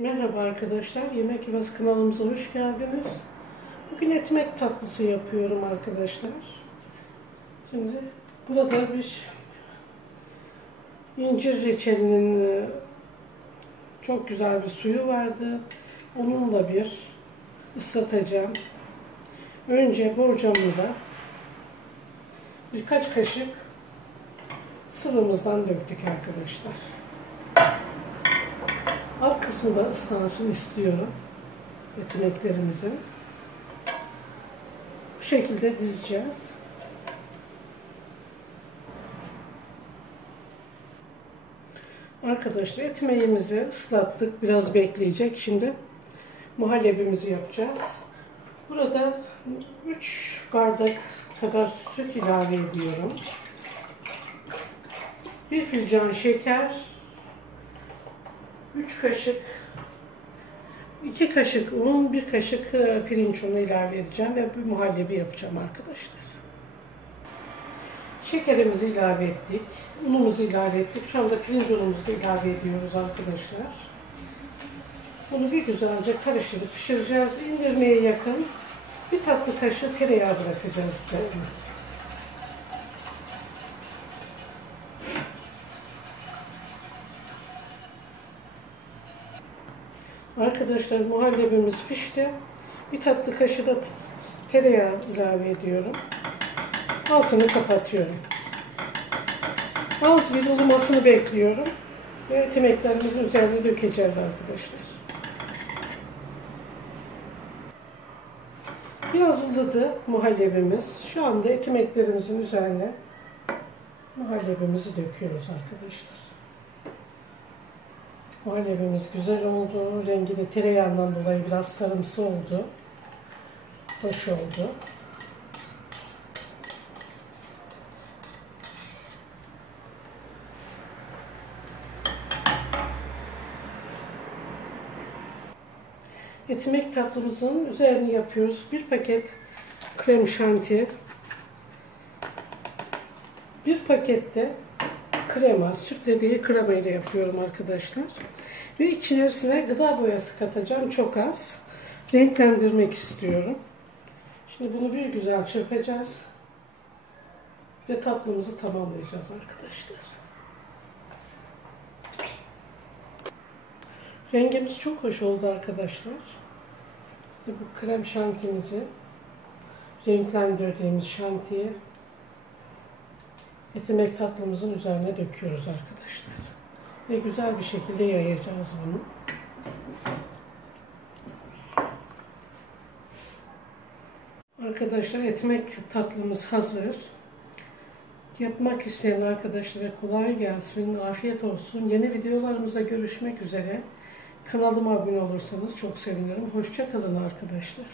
Merhaba arkadaşlar, Yemek Yuvası kanalımıza hoş geldiniz. Bugün ekmek tatlısı yapıyorum arkadaşlar. Şimdi burada bir incir reçelinin e, çok güzel bir suyu vardı. Onunla bir ıslatacağım. Önce borcamıza birkaç kaşık sıvımızdan döktük arkadaşlar. Alt kısmı da ıslansın istiyorum. Etimeklerimizin. Bu şekilde dizeceğiz. Arkadaşlar etmeğimizi ıslattık. Biraz bekleyecek. Şimdi muhallebimizi yapacağız. Burada 3 bardak kadar süt ilave ediyorum. Bir fincan şeker, 3 kaşık 2 kaşık un, 1 kaşık e, pirinç unu ilave edeceğim ve bir muhallebi yapacağım arkadaşlar. Şekerimizi ilave ettik. Unumuzu ilave ettik. Şu anda pirinç unumuzu da ilave ediyoruz arkadaşlar. Bunu bir güzelce karıştırıp pişireceğiz. İndirmeye yakın bir tatlı kaşığı tereyağı bırakacağız üzerine. Arkadaşlar muhallebimiz pişti. Bir tatlı kaşığı da tereyağı ilave ediyorum. Altını kapatıyorum. Az bir ılımasını bekliyorum. Ve etimeklerimizin üzerine dökeceğiz arkadaşlar. Biraz ılıdı muhallebimiz. Şu anda etimeklerimizin üzerine muhallebimizi döküyoruz arkadaşlar. Muhallebimiz güzel oldu. Rengi de tereyağından dolayı biraz sarımsı oldu. Hoş oldu. Etimek tatlımızın üzerini yapıyoruz. Bir paket krem şanti. Bir pakette krema, sütle değil krema ile yapıyorum arkadaşlar. Ve içerisine gıda boyası katacağım çok az. Renklendirmek istiyorum. Şimdi bunu bir güzel çırpacağız. Ve tatlımızı tamamlayacağız arkadaşlar. Rengimiz çok hoş oldu arkadaşlar. Bu krem şantimizi renklendirdiğimiz şantiyi etimek tatlımızın üzerine döküyoruz arkadaşlar. Ve güzel bir şekilde yayacağız bunu. Arkadaşlar etimek tatlımız hazır. Yapmak isteyen arkadaşlara kolay gelsin, afiyet olsun. Yeni videolarımıza görüşmek üzere. Kanalıma abone olursanız çok sevinirim. Hoşçakalın arkadaşlar.